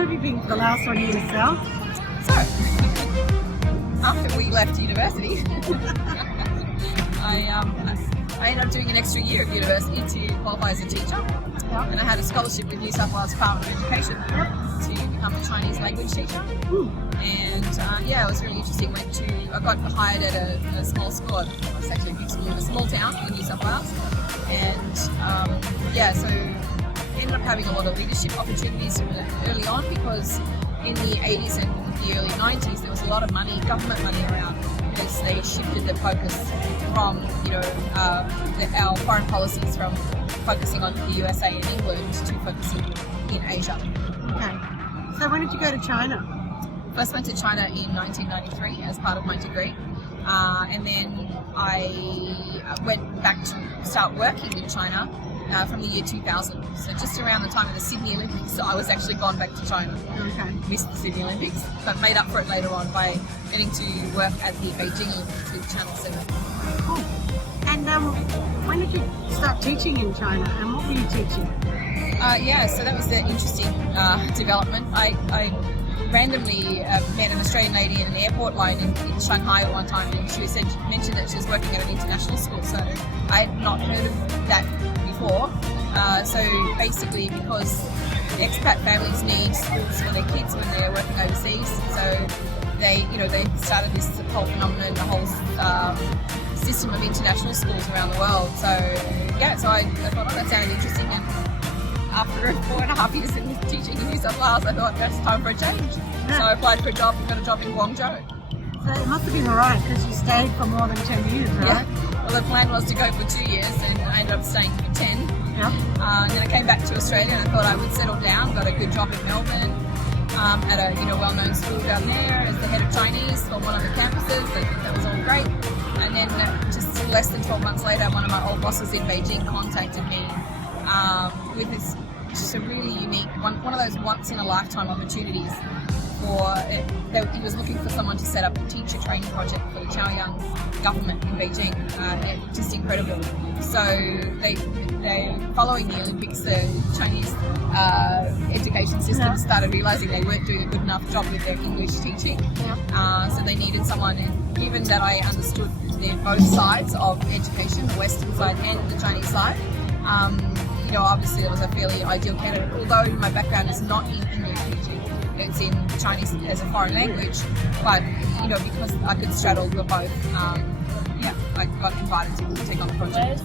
have you been for the last 1 year, Sal? So, after we left university, I ended up doing an extra year of university to qualify as a teacher. Yeah. And I had a scholarship with New South Wales Department of Education to become a Chinese language teacher. And yeah, it was really interesting. I got hired at a small school. It's actually a big school in a small town in New South Wales. And yeah, so ended up having a lot of leadership opportunities early on, because in the 80s and the early 90s there was a lot of money, government money around, because they shifted the focus from our foreign policies from focusing on the USA and England to focusing in Asia. Okay. So when did you go to China? First went to China in 1993 as part of my degree, and then I went back to start working in China from the year 2000. So just around the time of the Sydney Olympics, so I was actually gone back to China. Okay. Missed the Sydney Olympics, but made up for it later on by getting to work at the Beijing Olympics with Channel 7. Cool. And when did you start teaching in China, and what were you teaching? Yeah, so that was the interesting development. I randomly met an Australian lady in an airport line in Shanghai at one time, and she mentioned that she was working at an international school. So I had not heard of that before. So basically, because expat families need schools for their kids when they're working overseas, so they started this whole phenomenon, the whole system of international schools around the world. So yeah, so I thought, oh, that sounded interesting. And after 4.5 years in teaching in New South Wales, I thought that's time for a change. Yeah. So I applied for a job and got a job in Guangzhou. So it must have been alright, because you stayed for more than 10 years, right? Yeah. Well, the plan was to go for 2 years, and I ended up staying for 10. Yeah. And then I came back to Australia, and I thought I would settle down. Got a good job in Melbourne at a well-known school down there as the head of Chinese on one of the campuses. That was all great. And then just less than 12 months later, one of my old bosses in Beijing contacted me with this just a really unique one of those once-in-a-lifetime opportunities. He was looking for someone to set up a teacher training project for the Chaoyang government in Beijing. Just incredible. So they following the Olympics, the Chinese education system started realizing they weren't doing a good enough job with their English teaching. So they needed someone, and given that I understood both sides of education, the Western side and the Chinese side, obviously it was a fairly ideal candidate. Although my background is not in English teaching, it's in Chinese as a foreign language, but because I could straddle the both, I got invited to take on the project.